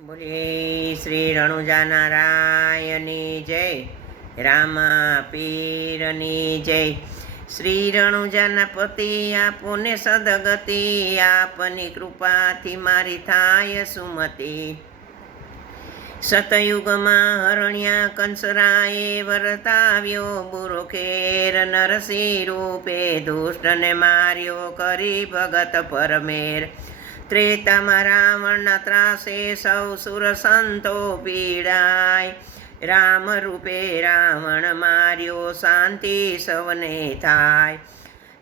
બોલીએ શ્રી રણુજા નારાયણની જય, રામા પીરની જય। શ્રી રણુજાના પતિ આપોને સદગતિ, આપની કૃપાથી મારી થાય સુમતિ। સતયુગમાં હરણ્યા કંસરાએ વર્તાવ્યો બુરો ખેર, નરસિંહ રૂપે દુષ્ટને માર્યો કરી ભગત પરમેર। ત્રેતામાં રાવણના ત્રાસે સૌ સુર સંતો પીડાય, રામ રૂપે રાવણ માર્યો શાંતિ સૌને થાય।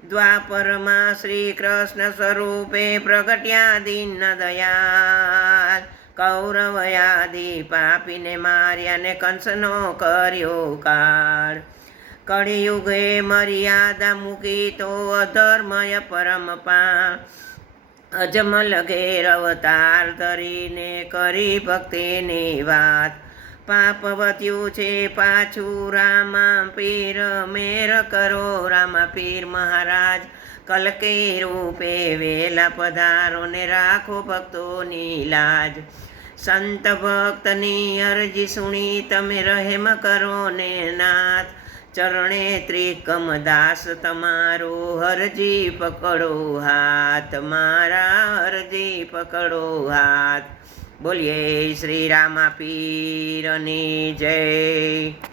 દ્વાપરમાં શ્રી કૃષ્ણ સ્વરૂપે પ્રગટ્યા દીન દયાળ, કૌરવયાદી પાપીને માર્યા ને કંસનો કર્યો કાળ। કળિયુગે મર્યાદા મૂકી તો અધર્મય પરમ પાળ, અજમલ ઘેર અવતાર ધરીને કરી ભક્તિની વાત। પાપ વધ્યું છે પાછું રામા પીર, મેર કરો રામા પીર મહારાજ। કલકી રૂપે વેલા પધારો ને રાખો ભક્તોની લાજ। સંત ભક્તની અરજી સુણી તમે રહેમ કરો ને નાથ, ચરણે ત્રિકમ દાસ તમારો હરજી પકડો હાથ, મારા હરજી પકડો હાથ। બોલીએ શ્રી રામા પીરની જય।